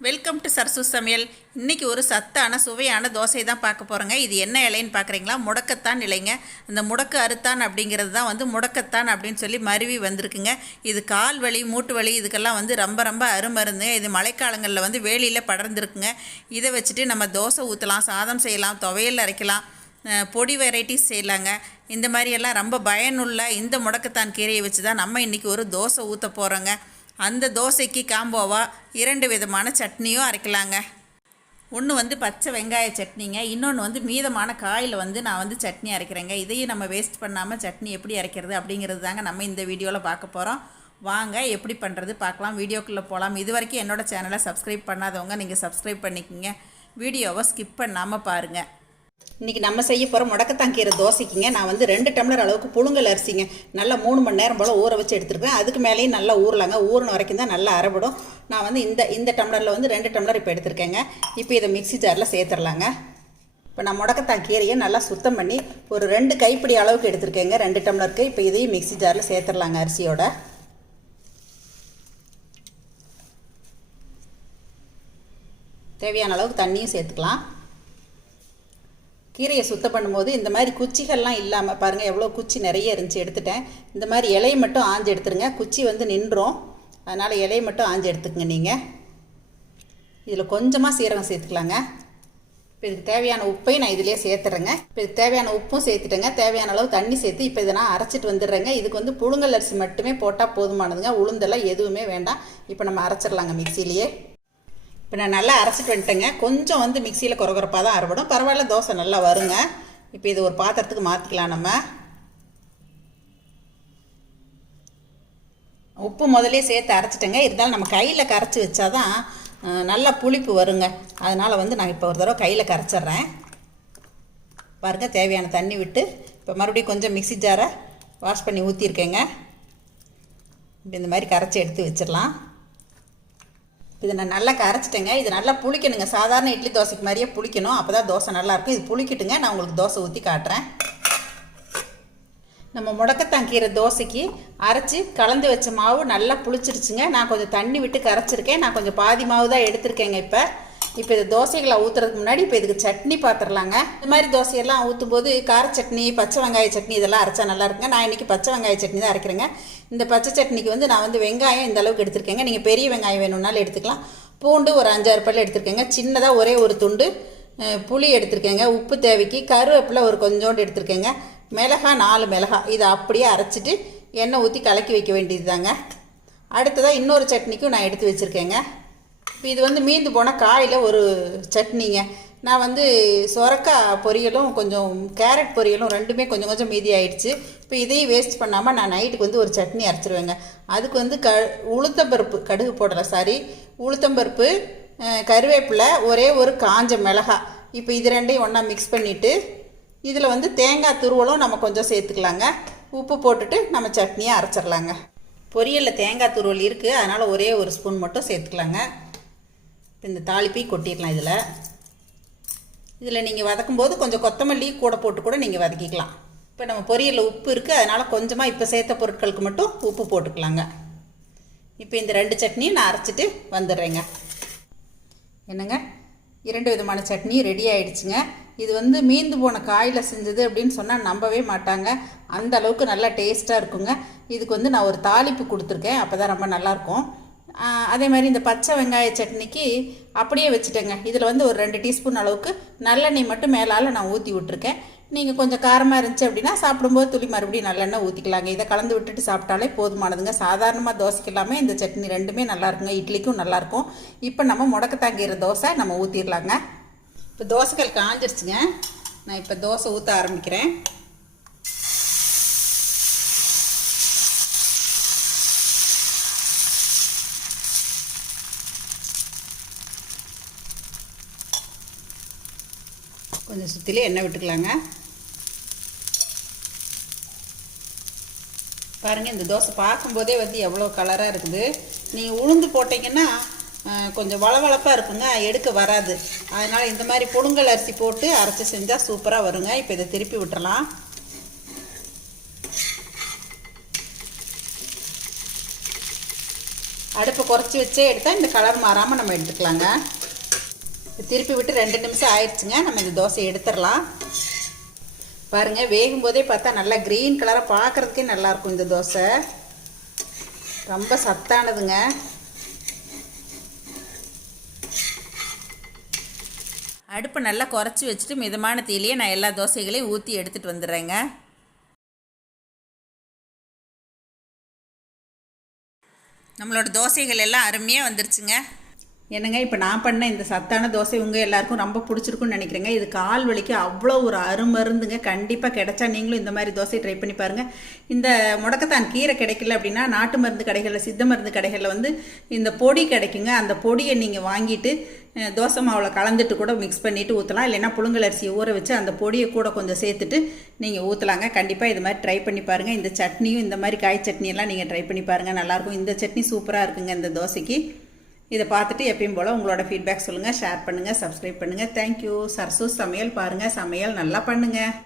Welcome to Sarasu சமையல். இன்றைக்கி ஒரு சத்தான சுவையான தோசை தான் பார்க்க போகிறோங்க. இது என்ன இலைன்னு பார்க்குறீங்களா? முடக்கத்தான் இலைங்க. அந்த முடக்கு அறுத்தான் அப்படிங்கிறது தான் முடக்கத்தான் அப்படின்னு சொல்லி மருவி வந்திருக்குங்க. இது கால் வலி, மூட்டு வலி இதுக்கெல்லாம் ரொம்ப ரொம்ப அருமருந்து. இது மழைக்காலங்களில் வேலியில் படர்ந்துருக்குங்க. இதை வச்சுட்டு நம்ம தோசை ஊற்றலாம், சாதம் செய்யலாம், துவையல் அரைக்கலாம், பொடி வெரைட்டிஸ் செய்யலாங்க. இந்த மாதிரியெல்லாம் ரொம்ப பயனுள்ள இந்த முடக்கத்தான் கீரையை வச்சு தான் நம்ம இன்றைக்கி ஒரு தோசை ஊற்ற போகிறோங்க. அந்த தோசைக்கு காம்போவாக 2 விதமான சட்னியும் அரைக்கலாங்க. ஒன்று பச்சை வெங்காய சட்னிங்க, இன்னொன்று மீதமான காயில் நான் சட்னி அரைக்கிறேங்க. இதையும் நம்ம வேஸ்ட் பண்ணாமல் சட்னி எப்படி அரைக்கிறது அப்படிங்கிறது தாங்க நம்ம இந்த வீடியோவில் பார்க்க போகிறோம். வாங்க எப்படி பண்ணுறது பார்க்கலாம், வீடியோக்குள்ளே போகலாம். இது வரைக்கும் என்னோடய சேனலை சப்ஸ்கிரைப் பண்ணாதவங்க நீங்கள் சப்ஸ்கிரைப் பண்ணிக்கோங்க. வீடியோவை ஸ்கிப் பண்ணாமல் பாருங்கள். இன்றைக்கி நம்ம செய்ய போகிற முடக்கத்தான் கீரை தோசைக்குங்க நான் 2 டம்ளர் அளவுக்கு புழுங்கல் அரிசிங்க நல்லா 3 மணி நேரம் போல் ஊற வச்சு எடுத்துருக்கேன். அதுக்கு மேலேயும் நல்லா ஊறலாங்க. ஊறின வரைக்கும் தான் நல்லா அரைபடும். நான் இந்த டம்ளரில் 2 டம்ளர் இப்போ எடுத்துருக்கேங்க. இப்போ இதை மிக்ஸி ஜாரில் சேர்த்துடலாங்க. இப்போ நான் முடக்கத்தான் கீரையை நல்லா சுத்தம் பண்ணி ஒரு 2 கைப்பிடி அளவுக்கு எடுத்துருக்கேங்க 2 டம்ளருக்கு. இப்போ இதையும் மிக்ஸி ஜாரில் சேர்த்துடலாங்க. அரிசியோட தேவையான அளவுக்கு தண்ணியும் சேர்த்துக்கலாம். கீரையை சுத்தம் பண்ணும்போது இந்த மாதிரி குச்சிகள்லாம் இல்லாமல் பாருங்கள், எவ்வளோ குச்சி நிறைய இருந்துச்சு எடுத்துட்டேன். இந்த மாதிரி இலையை மட்டும் ஆஞ்சு எடுத்துருங்க. குச்சி நின்றோம், அதனால் இலையை மட்டும் ஆஞ்சு எடுத்துக்கங்க. நீங்கள் இதில் கொஞ்சமாக சீரகம் சேர்த்துக்கலாங்க. இப்போ இதுக்கு தேவையான உப்பையும் நான் இதிலே சேர்த்துறேங்க. இப்போ இதுக்கு தேவையான உப்பும் சேர்த்துட்டேங்க. தேவையான அளவு தண்ணி சேர்த்து இப்போ இதை நான் அரைச்சிட்டு வந்துடுறேங்க. இதுக்கு புழுங்கல் அரிசி மட்டுமே போட்டால் போதுமானதுங்க. உளுந்தெல்லாம் எதுவுமே வேண்டாம். இப்போ நம்ம அரைச்சிடலாங்க மிக்சிலேயே. இப்போ நான் நல்லா அரைச்சிட்டு வந்துட்டேங்க. கொஞ்சம் மிக்சியில் குறகுறப்பாக தான் அரைப்படும், பரவாயில்ல, தோசை நல்லா வருங்க. இப்போ இது ஒரு பாத்திரத்துக்கு மாற்றிக்கலாம். நம்ம உப்பு முதலே சேர்த்து அரைச்சிட்டேங்க. இருந்தாலும் நம்ம கையில் கரைச்சி வச்சா தான் நல்லா புளிப்பு வருங்க. அதனால் நான் இப்போ ஒரு தடவை கையில் கரைச்சிட்றேன். பாருங்கள், தேவையான தண்ணி விட்டு இப்போ மறுபடியும் கொஞ்சம் மிக்ஸி ஜாரை வாஷ் பண்ணி ஊற்றிருக்கேங்க. இப்போ இந்த மாதிரி கரைச்சி எடுத்து வச்சிடலாம். இதை நான் நல்லா கரைச்சிட்டேங்க. இது நல்லா புளிக்கணுங்க. சாதாரண இட்லி தோசைக்கு மாதிரியே புளிக்கணும், அப்போ தான் தோசை நல்லாயிருக்கும். இது புளிக்கிட்டுங்க. நான் உங்களுக்கு தோசை ஊற்றி காட்டுறேன். நம்ம முடக்கத்தான் கீரை தோசைக்கு அரைச்சி கலந்து வச்ச மாவு நல்லா புளிச்சிருச்சுங்க. நான் கொஞ்சம் தண்ணி விட்டு கரைச்சிருக்கேன். நான் கொஞ்சம் பாதி மாவு தான் எடுத்திருக்கேங்க. இப்போ இது தோசைகளை ஊற்றுறதுக்கு முன்னாடி இப்போ இதுக்கு சட்னி பார்த்துடலாங்க. இந்த மாதிரி தோசையெல்லாம் ஊற்றும் போது கார சட்னி, பச்சை வெங்காய சட்னி இதெல்லாம் அரைச்சா நல்லா இருக்குங்க. நான் இன்றைக்கி பச்சை வெங்காய சட்னி தான் அரைக்கிறேங்க. இந்த பச்சை சட்னிக்கு நான் வெங்காயம் இந்த அளவுக்கு எடுத்துருக்கேங்க. நீங்கள் பெரிய வெங்காயம் வேணும்னாலும் எடுத்துக்கலாம். பூண்டு ஒரு 5-6 பல் எடுத்துருக்கேங்க. சின்னதாக ஒரே ஒரு துண்டு புளி எடுத்துருக்கேங்க. உப்பு தேவைக்கு, கருவேப்பிலை ஒரு கொஞ்சோண்டு எடுத்துருக்கேங்க. மிளகாய் 4 மிளகாய். இதை அப்படியே அரைச்சிட்டு எண்ணெய் ஊற்றி கலக்கி வைக்க வேண்டியது தாங்க. அடுத்ததாக இன்னொரு சட்னிக்கும் நான் எடுத்து வச்சுருக்கேங்க. இப்போ இது மீந்து போன காயில் ஒரு சட்னிங்க. நான் சொரக்காய் பொரியலும் கொஞ்சம் கேரட் பொரியலும் ரெண்டுமே கொஞ்சம் கொஞ்சம் மீதி ஆயிடுச்சு. இப்போ இதையும் வேஸ்ட் பண்ணாமல் நான் நைட்டுக்கு ஒரு சட்னி அரைச்சிருவேங்க. அதுக்கு உளுத்தம்பருப்பு, கடுகு போடலை, உளுத்தம்பருப்பு, கருவேப்பிலை, ஒரே ஒரு காஞ்ச மிளகாய். இப்போ இது ரெண்டையும் ஒன்றா மிக்ஸ் பண்ணிவிட்டு இதில் தேங்காய் துருவலும் நம்ம கொஞ்சம் சேர்த்துக்கலாங்க. உப்பு போட்டுட்டு நம்ம சட்னியை அரைச்சிடலாங்க. பொரியலில் தேங்காய் துருவல் இருக்குது, அதனால் ஒரே ஒரு ஸ்பூன் மட்டும் சேர்த்துக்கலாங்க. இந்த தாளிப்பை கொட்டிடலாம். இதில் நீங்கள் வதக்கும்போது கொஞ்சம் கொத்தமல்லி கூட போட்டு கூட நீங்கள் வதக்கிக்கலாம். இப்போ நம்ம பொரியலில் உப்பு இருக்குது, அதனால் கொஞ்சமாக இப்போ சேர்த்த பொருட்களுக்கு மட்டும் உப்பு போட்டுக்கலாங்க. இப்போ இந்த 2 சட்னியும் நான் அரைச்சிட்டு வந்துடுறேங்க. என்னங்க, 2 விதமான சட்னி ரெடி ஆகிடுச்சுங்க. இது மீந்து போன காயில் செஞ்சது அப்படின்னு சொன்னால் நம்பவே மாட்டாங்க. அந்த அளவுக்கு நல்லா டேஸ்ட்டாக இருக்குங்க. இதுக்கு நான் ஒரு தாளிப்பு கொடுத்துருக்கேன், அப்போ தான் ரொம்ப நல்லாயிருக்கும். அதே மாதிரி இந்த பச்சை வெங்காய சட்னிக்கு அப்படியே வச்சுட்டேங்க. இதில் ஒரு 2 டீஸ்பூன் அளவுக்கு நல்லெண்ணெய் மட்டும் மேலால் நான் ஊற்றி விட்ருக்கேன். நீங்கள் கொஞ்சம் காரமாக இருந்துச்சு அப்படின்னா சாப்பிடும்போது துளி மறுபடியும் நல்லெண்ணெய் ஊற்றிக்கலாங்க. இதை கலந்து விட்டுட்டு சாப்பிட்டாலே போதுமானதுங்க. சாதாரணமாக தோசைக்கு எல்லாமே இந்த சட்னி ரெண்டுமே நல்லாயிருக்குங்க, இட்லிக்கும் நல்லாயிருக்கும். இப்போ நம்ம முடக்கத்தான் கீரை தோசை நம்ம ஊற்றிடலாங்க. இப்போ தோசைகள் காஞ்சிருச்சுங்க. நான் இப்போ தோசை ஊற்ற ஆரம்பிக்கிறேன். கொஞ்சம் சுற்றிலே எண்ணெய் விட்டுக்கலாங்க. பாருங்கள், இந்த தோசை பார்க்கும்போதே எவ்வளோ கலராக இருக்குது. நீங்கள் உளுந்து போட்டிங்கன்னா கொஞ்சம் வளவளப்பாக இருக்குங்க, எடுக்க வராது. அதனால் இந்த மாதிரி புழுங்கல் அரிசி போட்டு அரைச்சி செஞ்சால் சூப்பராக வருங்க. இப்போ இதை திருப்பி விட்டுறலாம். அடுப்பை குறைச்சி வச்சே எடுத்தால் இந்த கலர் மாறாமல் நம்ம எடுத்துக்கலாங்க. திருப்பி விட்டு 2 நிமிஷம் ஆயிடுச்சுங்க. நம்ம இந்த தோசையை எடுத்துடலாம். பாருங்கள், வேகும் போதே பார்த்தா நல்லா க்ரீன் கலராக பார்க்குறதுக்கே நல்லாயிருக்கும். இந்த தோசை ரொம்ப சத்தானதுங்க. அடுப்பை நல்லா குறைச்சி வச்சுட்டு மிதமான தீயிலேயே நான் எல்லா தோசைகளையும் ஊற்றி எடுத்துகிட்டு வந்துடுறேங்க. நம்மளோட தோசைகள் எல்லாம் அருமையாக வந்துருச்சுங்க. என்னங்க, இப்போ நான் பண்ண இந்த சத்தான தோசை உங்கள் எல்லாருக்கும் ரொம்ப பிடிச்சிருக்குன்னு நினைக்கிறேங்க. இது கால் வலிக்கு அவ்வளோ ஒரு அருமருந்துங்க. கண்டிப்பாக கிடைச்சா நீங்களும் இந்த மாதிரி தோசை ட்ரை பண்ணி பாருங்கள். இந்த முடக்கத்தான் கீரை கிடைக்கல அப்படின்னா நாட்டு மருந்து கடைகளில், சித்த மருந்து கடைகளில் வந்து இந்த பொடி கிடைக்குங்க. அந்த பொடியை நீங்கள் வாங்கிட்டு தோசை மாவில் கலந்துட்டு கூட மிக்ஸ் பண்ணிவிட்டு ஊற்றலாம். இல்லைன்னா புழுங்கல் அரிசியை ஊற வச்சு அந்த பொடியை கூட கொஞ்சம் சேர்த்துட்டு நீங்கள் ஊற்றலாங்க. கண்டிப்பாக இது மாதிரி ட்ரை பண்ணி பாருங்கள். இந்த சட்னியும் இந்த மாதிரி காய் சட்னியெல்லாம் நீங்கள் ட்ரை பண்ணி பாருங்கள், நல்லாயிருக்கும். இந்த சட்னி சூப்பராக இருக்குங்க இந்த தோசைக்கு. இதை பார்த்துட்டு எப்பயும் போல் உங்களோட ஃபீட்பேக் சொல்லுங்கள், ஷேர் பண்ணுங்கள், சப்ஸ்கிரைப் பண்ணுங்கள். தேங்க்யூ. சரசு சமையல் பாருங்கள், சமையல் நல்லா பண்ணுங்கள்.